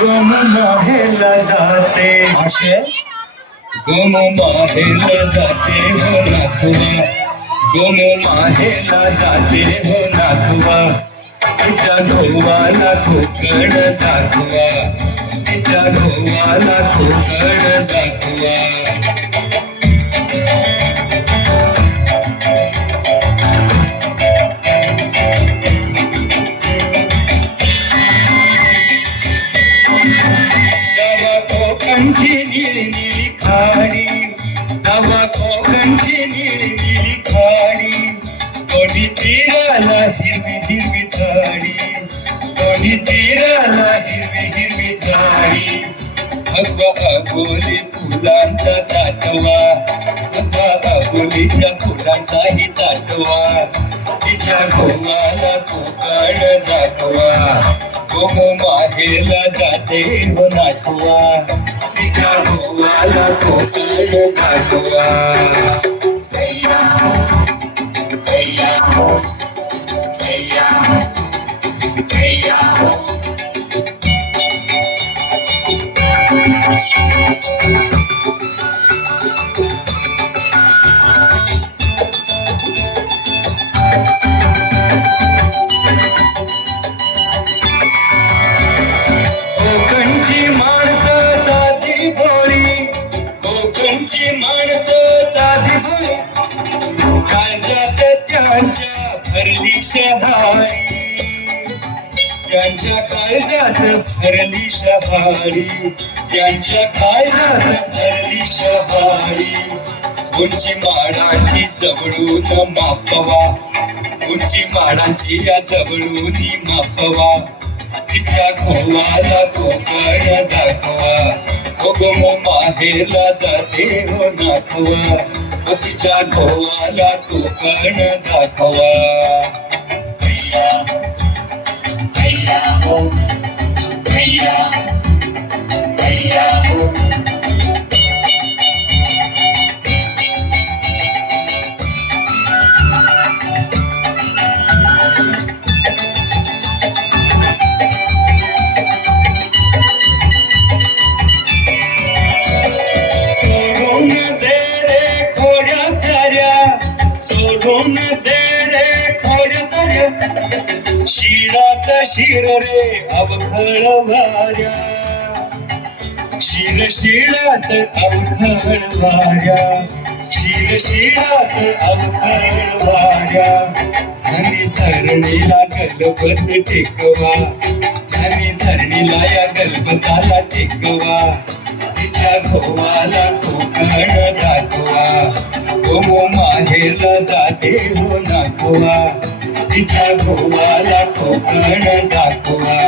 गम माहेला जाते असे गम माहेला जाते हो नातवा गम माहेला जाते हो नातवा तिच्या ढोवाला ठोकण दाखवा तिच्या ढोवाला ठोकण दाखवा कोकणची निळी निळी खाडी दवा कोकणची निळी निळी खाडी दोन्ही तीराला हिरवी हिरवी झाडी दोन्ही तीराला हिरवी हिरवी झाडी अगवा अबोली फुलांचा ताटवा अगवा अबोलीच्या फुलांचाही ताटवा तिच्या गोवाला कोकण दाखवा गोम माहेला जाते हो नातवा तिच्या गोवाला कोकण दाखवा कोकणची माणसं साधी भोळी कोकणची माणसं साधी भोळी काळजात त्यांच्या भरली शहाळी त्यांच्या काळजात भरली शहाळी त्यांच्या काळजात भरली शहाळी उंची माडांची जवळून मापवा उंची माडांची या जवळून मापवा तिच्या खोवाला कोकण दाखवा गोम माहेला जाते हो नातवा तिच्या खोवाला कोकण दाखवा सोडून दे रे खोड्या साऱ्या शिरात शिर रे अवखळ वाऱ्या शिर शिरात अवखळ वाऱ्या शिर शिरात अवखळ वाऱ्या आणि धरणीला गलबत टेकवा आणि धरणीला या गलबताला टेकवा तिच्या घोवाला कोकण दाखवा गोम माहेला जाते हो नातवा तिच्या घोवाला कोकण दाखवा